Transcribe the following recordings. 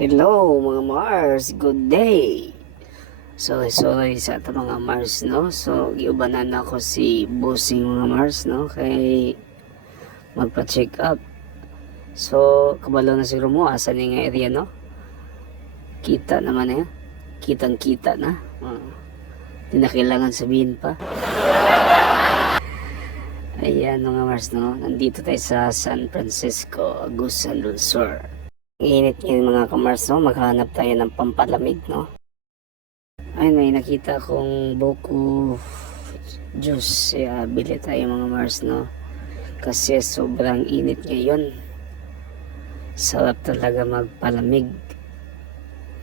Hello mga Mars, good day. So sa ato mga Mars no. So giubanan ako si bossing mga Mars no kay magpa-check up. So kabalo na siguro mo asa ni nga area no. Kita naman eh. Kitang-kita na. Di na kailangan sabihin pa. Ayan mga Mars no. Nandito tayo sa San Francisco, Agusan del Sur. Init ngayon mga kamars no. Maghanap tayo ng pampalamig no. Ay, may nakita akong buko juice. Bili tayo mga Mars, no? Kasi sobrang init ngayon. Sarap talaga magpalamig.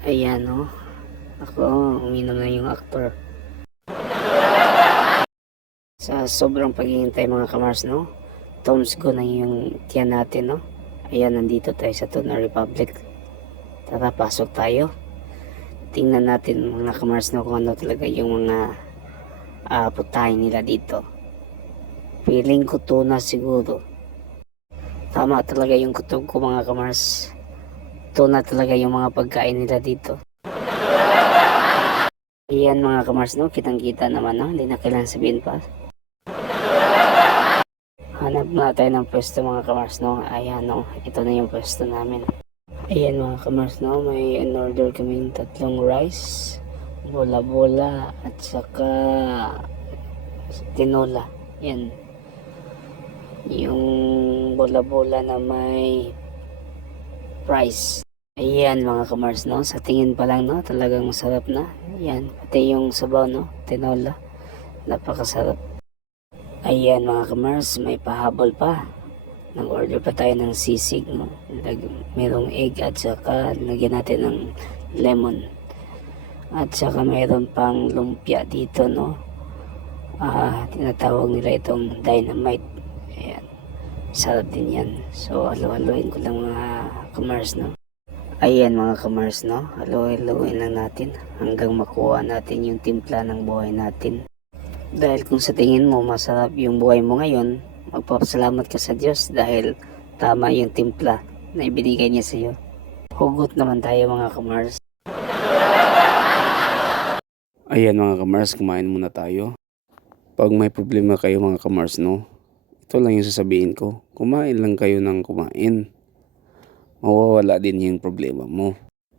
Ayan, no? Ako, uminom na yung actor. Sa sobrang paghihintay mga kamars, no? Thumbs go na yung tiyan natin, no? Ayan, nandito tayo sa Tuna Republic. Tara, pasok tayo. Tingnan natin mga kamars no kung ano talaga yung mga putahin nila dito. Feeling ko tuna siguro. Tama talaga yung kutob ko mga kamars. Tuna talaga yung mga pagkain nila dito. Ayan mga kamars no, kitang kita naman no, hindi na kailangan sabihin pa. Hanap na tayo ng pwesto mga kamars no. Ayan no, ito na yung pwesto namin. Ayan mga kamars no, may in-order kaming 3 rice, bola-bola at saka tinola. Yan. Yung bola-bola na may price. Ayan mga kamars no, sa tingin pa lang no, talagang masarap na. Ayan, pati yung sabaw no, tinola. Napakasarap. Ayan mga kamars, may pahabol pa. Nag-order pa tayo ng sisig, no? Merong egg at saka lagyan natin ng lemon. At saka mayroon pang lumpia dito, no? Tinatawag nila itong dynamite. Ayan. Sarap din yan. So, halo-haloin ko lang mga kamars, no? Ayan mga kamars, no? Halo-haloin lang natin hanggang makuha natin yung timpla ng buhay natin. Dahil kung sa tingin mo masarap yung buhay mo ngayon, magpapasalamat ka sa Diyos dahil tama yung timpla na ibinigay niya sa iyo. Hugot naman tayo mga kamars. Ayan mga kamars, kumain muna tayo. Pag may problema kayo mga kamars, no? Ito lang yung sasabihin ko. Kumain lang kayo ng kumain. Mawawala din yung problema mo.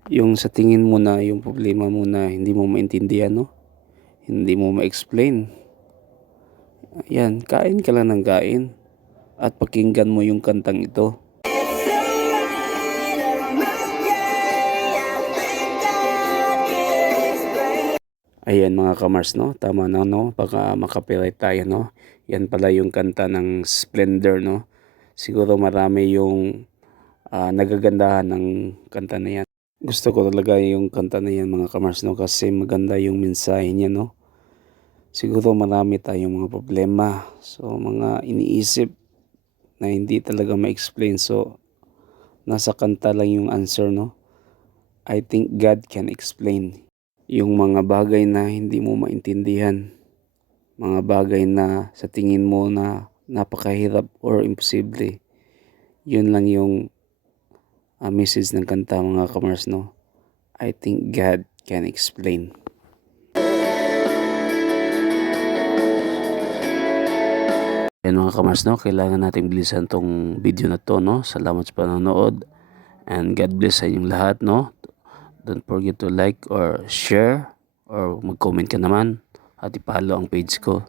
Yung sa tingin mo na yung problema mo na hindi mo maintindihan, no? Hindi mo ma-explain. Ayan, kain ka lang ng kain. At pakinggan mo yung kantang ito. Ayan mga kamars no, tama na no, baka makapiright tayo no. Yan pala yung kanta ng Splendor no. Siguro marami yung nagagandahan ng kanta na yan. Gusto ko talaga yung kanta na yan mga kamars no, kasi maganda yung mensahe niya no. Siguro marami tayong mga problema, so mga iniisip na hindi talaga ma-explain, so nasa kanta lang yung answer no. I think God can explain yung mga bagay na hindi mo maintindihan, mga bagay na sa tingin mo na napakahirap or imposible. Yun lang yung message ng kanta mga kamars no. I think God can explain. Yan mga kamars no, kailangan natin bilisan tong video na to no. Salamat sa panonood and God bless sa inyong lahat no. Don't forget to like or share or mag-comment ka naman at i-follow ang page ko.